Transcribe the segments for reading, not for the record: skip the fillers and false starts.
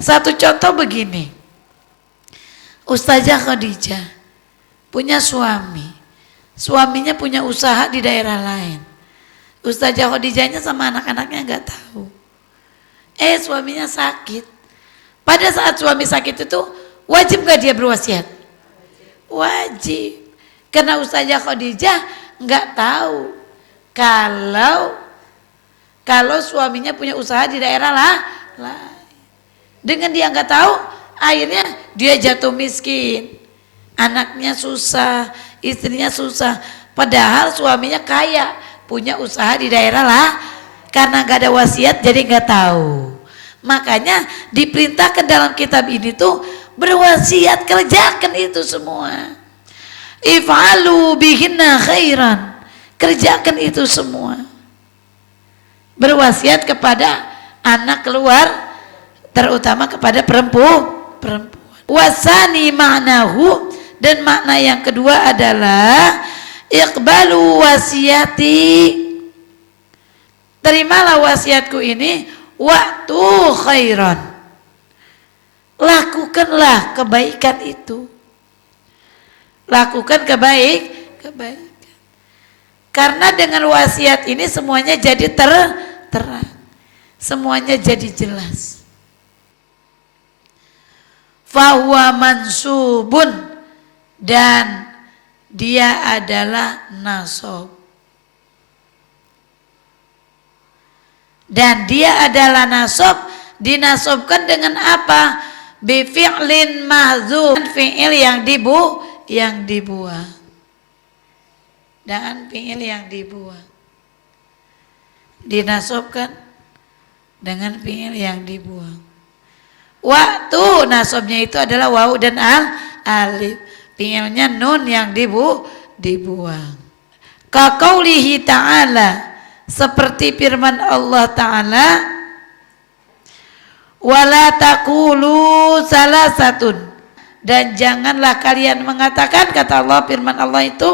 satu contoh begini. Ustazah Khadijah punya suami. Suaminya punya usaha di daerah lain. Ustazah Khadijahnya sama anak-anaknya nggak tahu. Suaminya sakit. Pada saat suami sakit itu wajib nggak dia berwasiat? Wajib. Karena Ustazah Khadijah nggak tahu kalau suaminya punya usaha di daerah lain. Dengan dia nggak tahu, akhirnya dia jatuh miskin. Anaknya susah, istrinya susah. Padahal suaminya kaya, punya usaha di daerah lah. Karena nggak ada wasiat jadi nggak tahu. Makanya diperintahkan dalam kitab ini tuh berwasiat, kerjakan itu semua. If'alu bihinna khairan. Kerjakan itu semua. Berwasiat kepada anak keluar, terutama kepada perempuan. Wasani ma'nahu, dan makna yang kedua adalah iqbalu wasiyati. Terimalah wasiatku ini, waktu khairan. Lakukanlah kebaikan itu. Lakukan kebaikan. Karena dengan wasiat ini semuanya jadi terang. Semuanya jadi jelas. Fahuwa mansubun, dan dia adalah nasab. Dan dia adalah nasab, dinasobkan dengan apa? Bi fi'lin mahdzuf, fi'il yang dibuang. Dan fi'il yang dibuang. Dinasobkan dengan fi'il yang dibuang. Waktu nasabnya itu adalah waw dan alif. Fi'ilnya nun yang dibuang. Ka qaulihi ta'ala, seperti firman Allah Ta'ala, wala taqulu salasatun, dan janganlah kalian mengatakan, kata Allah, firman Allah itu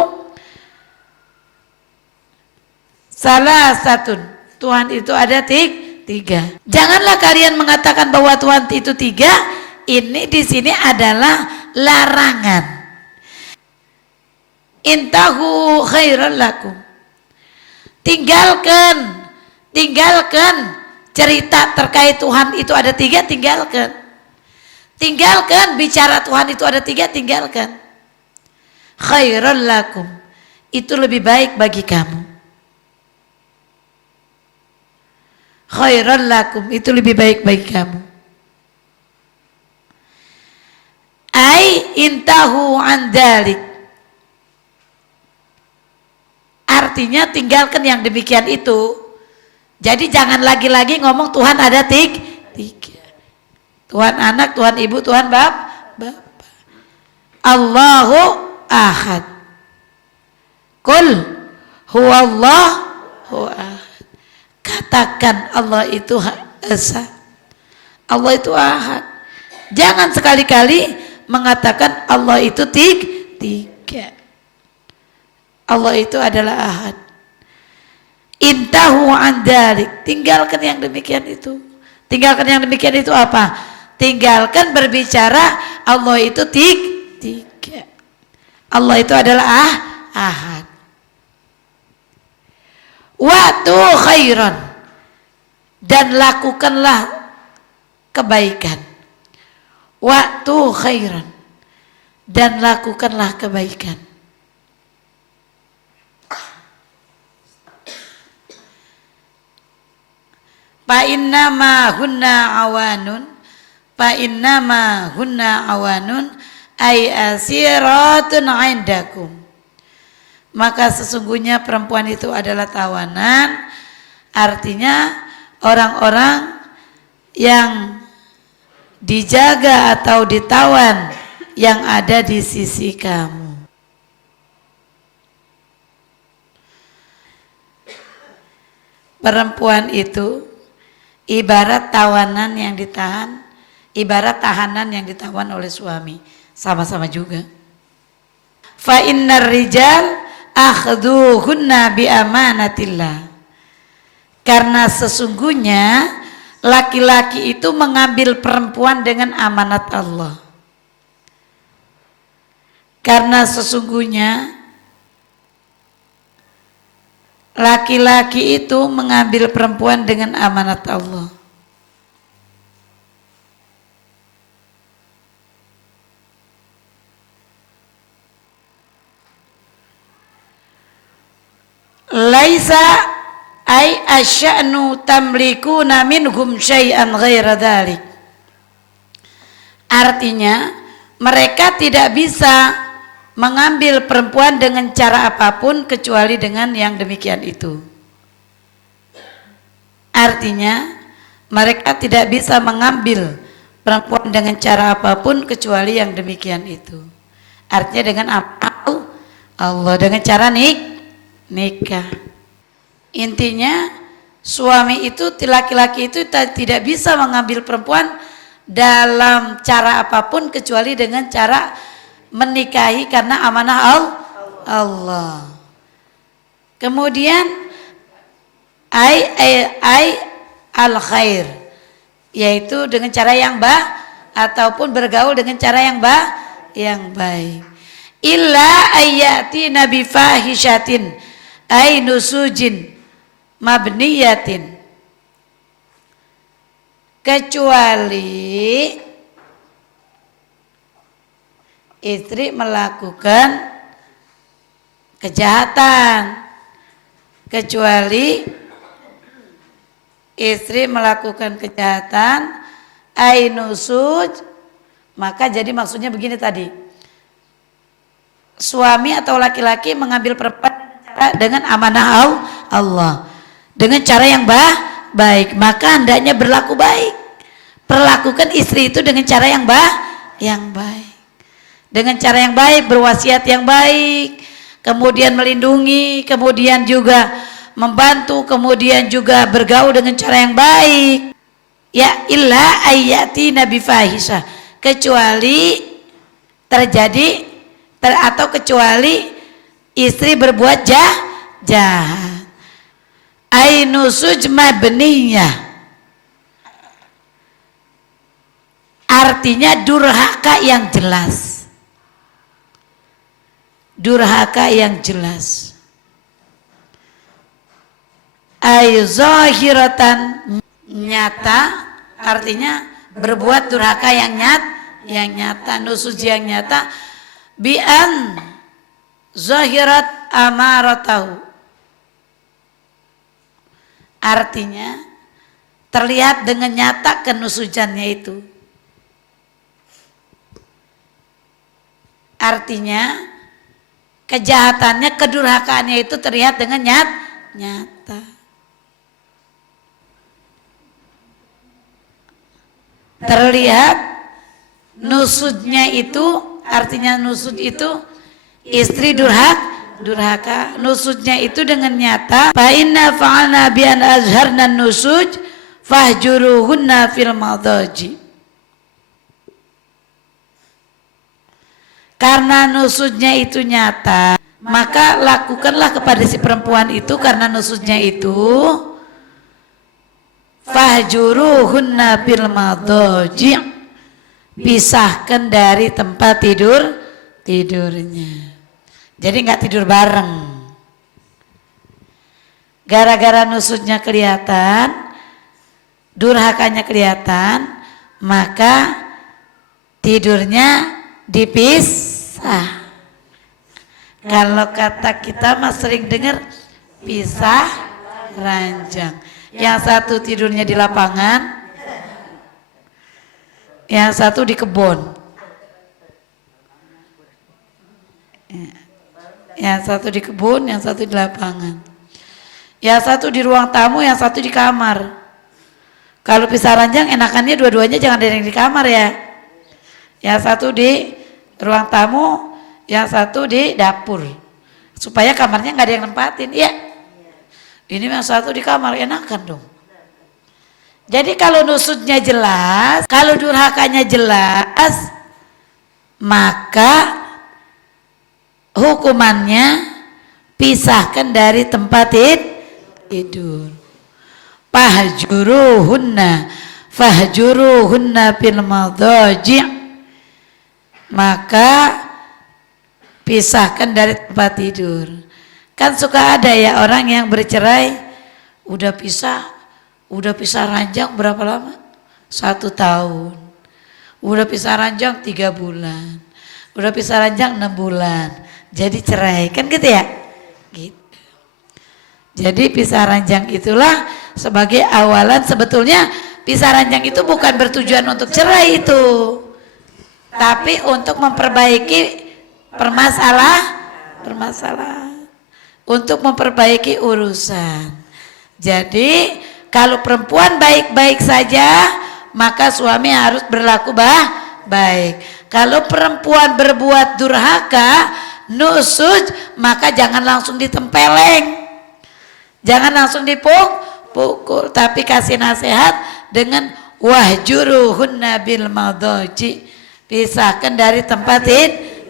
salasatun, Tuhan itu ada tiga. Janganlah kalian mengatakan bahwa Tuhan itu tiga. Ini di sini adalah larangan. Intahu khairan lakum. Tinggalkan cerita terkait Tuhan itu ada tiga, tinggalkan bicara Tuhan itu ada tiga, tinggalkan. Khairan lakum, itu lebih baik bagi kamu. Khairan lakum, itu lebih baik bagi kamu. Ai intahu an dzalik, artinya tinggalkan yang demikian itu. Jadi jangan lagi-lagi ngomong Tuhan ada tiga. Tuhan anak, Tuhan ibu, Tuhan bapak. Allahu ahad. Qul huwallahu ahad. Katakan Allah itu esa. Allah itu ahad. Jangan sekali-kali mengatakan Allah itu tiga. Allah itu adalah ahad. Intahu an dzalik, tinggalkan yang demikian itu. Tinggalkan yang demikian itu apa? Tinggalkan berbicara Allah itu tiga. Allah itu adalah ahad. Waktu khairan, dan lakukanlah kebaikan. Waktu khairan, dan lakukanlah kebaikan. Fa innama hunna awanun ay asiratun indakum. Maka sesungguhnya perempuan itu adalah tawanan, artinya orang-orang yang dijaga atau ditawan yang ada di sisi kamu. Perempuan itu ibarat tawanan yang ditahan, ibarat tahanan yang ditawan oleh suami, sama-sama juga. Fa innar rijal akhduhunna bi amanatillah, karena sesungguhnya laki-laki itu mengambil perempuan dengan amanat Allah. Karena sesungguhnya laki-laki itu mengambil perempuan dengan amanat Allah. Laisa ay asya'nu tamlikuna minhum syai'an ghaira dzalik. Artinya mereka tidak bisa mengambil perempuan dengan cara apapun kecuali dengan yang demikian itu. Artinya mereka tidak bisa mengambil perempuan dengan cara apapun kecuali yang demikian itu. Artinya dengan apa? Allah, dengan cara nikah. Intinya suami itu, laki-laki itu tidak bisa mengambil perempuan dalam cara apapun kecuali dengan cara menikahi karena amanah Allah. Kemudian ai al khair, yaitu dengan cara yang ataupun bergaul dengan cara yang baik. Illa ayati nabi fahishatin ay nusujin mabniyatin, kecuali istri melakukan kejahatan, kecuali istri melakukan kejahatan ainusuj, maka jadi maksudnya begini tadi, suami atau laki-laki mengambil perempuan dengan amanah Allah dengan cara yang baik, maka hendaknya berlaku baik, perlakukan istri itu dengan cara yang baik, dengan cara yang baik, berwasiat yang baik, kemudian melindungi, kemudian juga membantu, kemudian juga bergaul dengan cara yang baik. Ya illa ayati nabi fahisha, kecuali terjadi atau kecuali istri berbuat jahat. Ainusuj mabniyah, artinya durhaka yang jelas. Durhaka yang jelas. Ay zahiratan, nyata, artinya berbuat durhaka yang nyata, nusuj yang nyata. Bi'an zahirat amaratahu, artinya terlihat dengan nyata kenusujannya itu. Artinya kejahatannya, kedurhakaannya itu terlihat dengan nyata. Terlihat nusudnya itu, artinya nusud itu istri durhaka, nusudnya itu dengan nyata. Fa inna fa'alna bi an azharna nusuj fahjuruhunna fil madaji. Karena nusudnya itu nyata, maka lakukanlah kepada si perempuan itu karena nusudnya itu, fahjuruhunna fil madaji, pisahkan dari tempat tidurnya. Jadi nggak tidur bareng. Gara-gara nusudnya kelihatan, durhakanya kelihatan, maka tidurnya dipisah. Kalau kata kita mah sering dengar pisah ranjang. Yang satu tidurnya di lapangan, yang satu di kebun. Yang satu di kebun, yang satu di lapangan. Yang satu di ruang tamu, yang satu di kamar. Kalau pisah ranjang enakannya dua-duanya jangan ada yang di kamar ya. Yang satu di ruang tamu, yang satu di dapur. Supaya kamarnya nggak ada yang nempatin. Ya. Ini yang satu di kamar, enakan dong. Jadi kalau nusudnya jelas, kalau durhakanya jelas, maka hukumannya pisahkan dari tempat tidur. fahjuruhunna fil madhaji', maka pisahkan dari tempat tidur. Kan suka ada ya orang yang bercerai udah pisah ranjang berapa lama? 1 tahun. Udah pisah ranjang 3 bulan. Udah pisah ranjang 6 bulan. Jadi cerai, kan gitu ya? Gitu. Jadi pisah ranjang itulah sebagai awalan. Sebetulnya pisah ranjang itu bukan bertujuan untuk cerai itu, tapi untuk memperbaiki permasalahan, untuk memperbaiki urusan. Jadi kalau perempuan baik-baik saja, maka suami harus berlaku baik. Kalau perempuan berbuat durhaka, nusuj, maka jangan langsung ditempeleng, jangan langsung dipukul, tapi kasih nasihat dengan wahjuruhunna bil madhaji, pisahkan dari tempat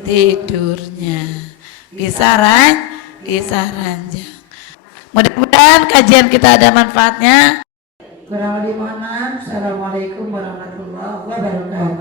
tidurnya, bisa ranjang. Mudah-mudahan kajian kita ada manfaatnya. Kurang lebih mohon maaf. Assalamualaikum warahmatullahi wabarakatuh.